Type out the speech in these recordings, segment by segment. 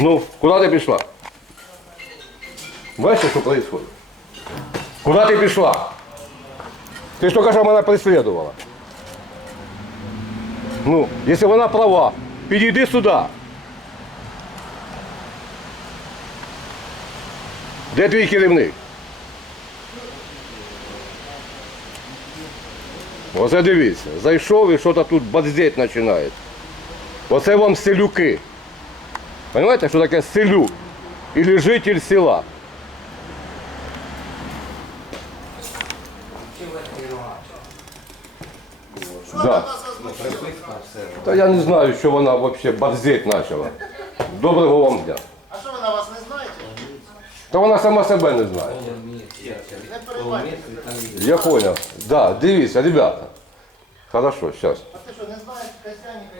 Ну, куда ты пришла? Бачиш, що происходит? Куда ты пришла? Ти ж тільки що мене преследувала. Ну, якщо вона права, підійди сюди. Де твій керівник? Оце дивіться, зайшов і щось тут бадздеть починає. Оце вам селюки. Понимаете, що таке селюк? Или житель села. Да. Та я не знаю, що вона взагалі бадзеть почала. Доброго вам дня. А що ви на вас не знаєте? Та вона сама себе не знає. Я понял. Да, дивіться, ребята. Хорошо, сейчас. А ти що, не знаєш Костяника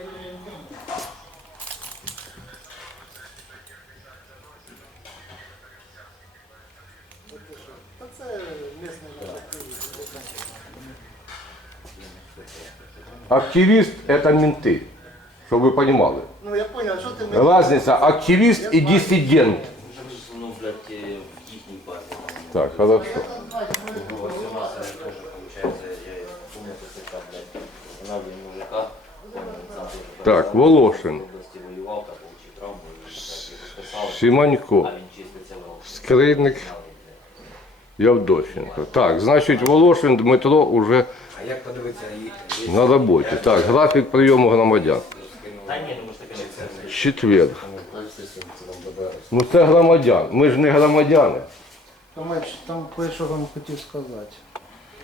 Активист это менты. Чтобы вы понимали. Ну я зрозумів, що ти мені... Разница активист и диссидент. Ну, блядь, э, в їхній базі. Так, хорошо. Ну, ось у нас э, тоже, получается, я помню, как это, блядь, останавливали мужика, он сам тоже Так, воевал, Волошин. в области воював, так, получив травму, і так, його списали, Симонько, а він чиститься в Скрипник, Явдощенко. Так, значить, Волошин Дмитро уже А як подивитися, і- і- на роботі. Так, графік прийому громадян. Та ні, ну ж таке не це. Четвер. Ну це громадян. Ми ж не громадяни. Томач, там кое-що вам хотів сказати.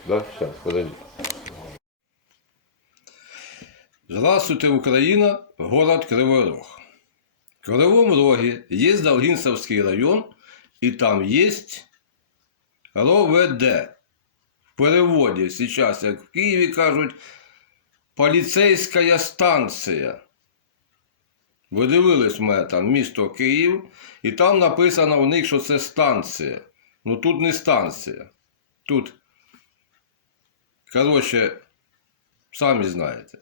Да? Сейчас, подожди. Здравствуйте, Украина, город Кривой Рог. В Кривом Роге есть Долгинцевский район, и там есть РОВД. В переводі сейчас, як в Києві кажуть, поліцейська станція. Ви дивились в мене там місто Київ, і там написано у них, що це станція. Ну тут не станція. Тут Короче, самі знаєте.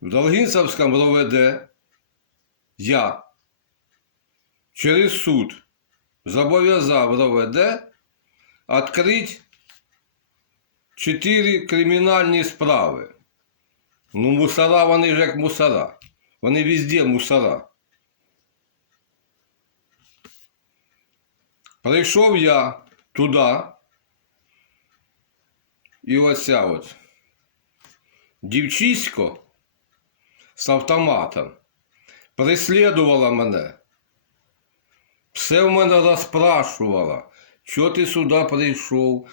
В Долгинцевському РОВД я через суд зобов'язав РОВД відкрити чотири кримінальні справи. Ну, мусора, вони ж як мусора. Вони везде мусора. Прийшов я туди. І оця от дівчисько з автоматом преслідувала мене. Все в мене розпрашувала, що ти сюди прийшов,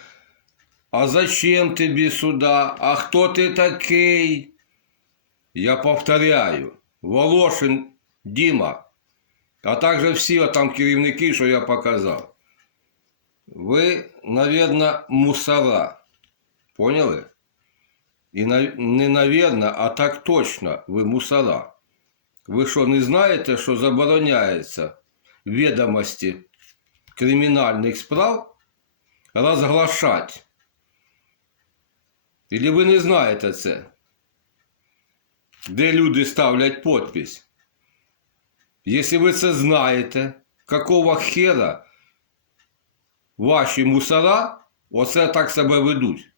а зачем тобі сюди, а хто ти такий? Я повторяю, Волошин Діма, а також всі там керівники, що я показав. Ви, навірно, мусора. Поняли? І на- не навірно, а так точно, ви мусора. Ви що, не знаєте, що забороняється відомості кримінальних справ розглашати? Или ви не знаєте це? Де люди ставлять подпись? Якщо ви це знаєте, какого хера ваші мусора оце так себе ведуть?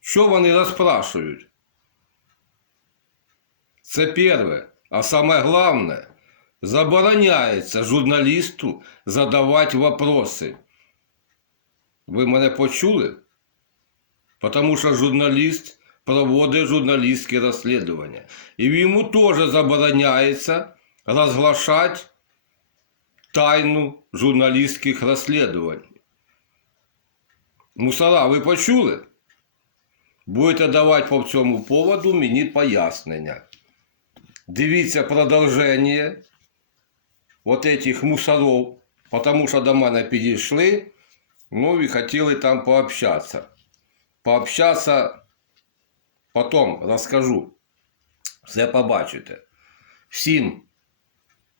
Що вони розпрашують? Це перше. А саме головне, забороняється журналісту задавати вопроси. Ви мене почули? Тому що журналіст проводить журналістське розслідування. І йому теж забороняється розглашати тайну журналістських розслідувань. Мусора, ви почули? Будете давати по цьому поводу мені пояснення. Дивіться продовження от этих мусоров, потому що до мене підійшли, ну і хотіли там пообщатися. Пообщатися потім розкажу. Все побачите. Всім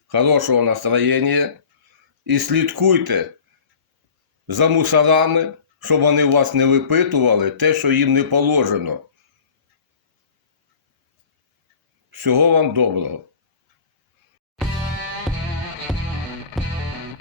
хорошого настроєння і слідкуйте за мусорами, щоб вони вас не випитували те, що їм не положено. Всього вам доброго.